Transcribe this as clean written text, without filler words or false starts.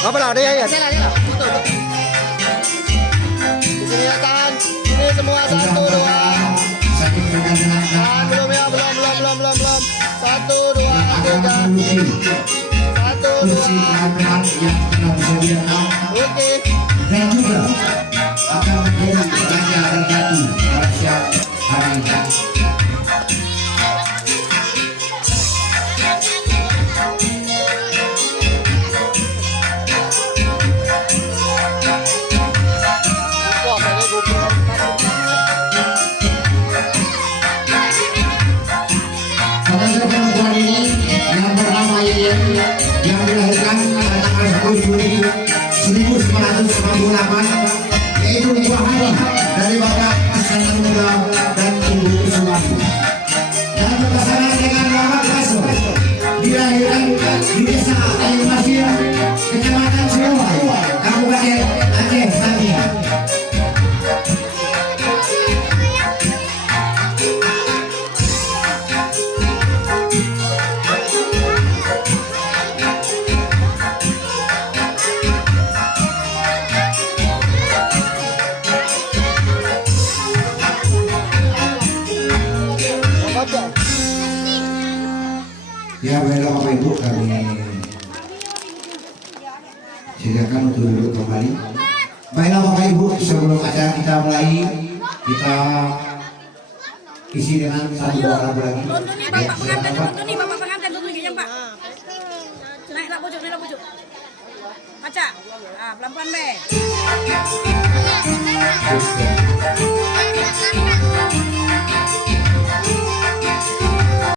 Apa lah ada ya? Sini ya tangan. Ini semua 1, 2. Belum ya, belum. 1, 2, 3. 1, 2. Oke. Dan juga akan menjadi pelajaran hati pada hari ini. Saudara perempuan ini yang bernama Yeyen yang dilahirkan pada tanggal 10 Juni 1998, yaitu buah hati dari Bapak Pasangan Muda dan Ibu Suwati. Dan berpasangan dengan Bapak Kaso, dilahirkan di Desa Ayu Masir, Kecamatan Cilowai, Kabupaten Aceh Tamiang. Ya, baiklah Bapak Ibu, kami silakan untuk duduk kembali. Baiklah Bapak Ibu, sebelum acara kita mulai, kita isi dengan satu dua lagu lagi. Ya, silakan Pak. Bapak pengantin tuntun gini Pak. Naiklah pojok. Baca. Pelan-pelan be.